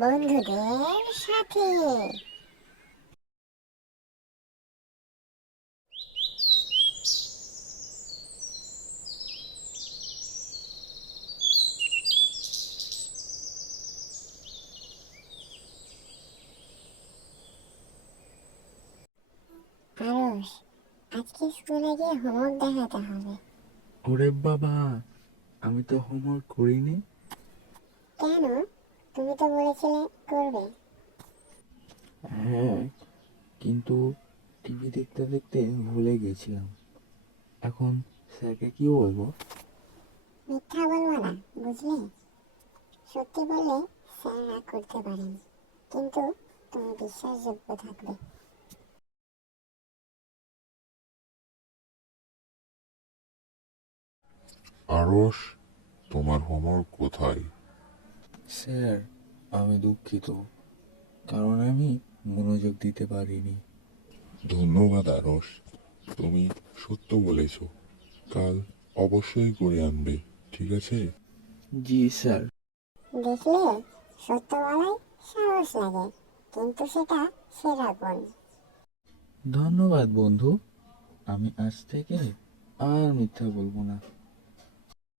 বন্ধুদের সাথে। আরশ, আজকে স্কুলে গিয়ে হোমওয়ার্ক দেখাতে হবে। ওরে বাবা, আমি তো হোমওয়ার্ক করিনি। কেন? তুমি তো বলেছিলে করবে। হ্যাঁ, কিন্তু টিভি দেখতে দেখতে ভুলে গেছিলাম। এখন স্যারকে কি বলবো? মিথ্যা বলবো না, বুঝলে? সত্যি বললে স্যার রাগ করতে পারেন, কিন্তু তুমি বিশ্বাসযোগ্য থাকবে। আরশ, তোমার হোমওয়ার্ক কোথায়? স্যার, আমি দুঃখিত, কারণ আমি মনোযোগ দিতে পারিনি। ধন্যবাদ আরশ, তুমি সত্য বলেছ। কাল অবশ্যই করে আনবে, ঠিক আছে? জি স্যার। দেখলে, সত্য বলাই সাহস লাগে, কিন্তু সেটা সেরা গুণ। ধন্যবাদ বন্ধু, আমি আজ থেকে আর মিথ্যা বলবো না।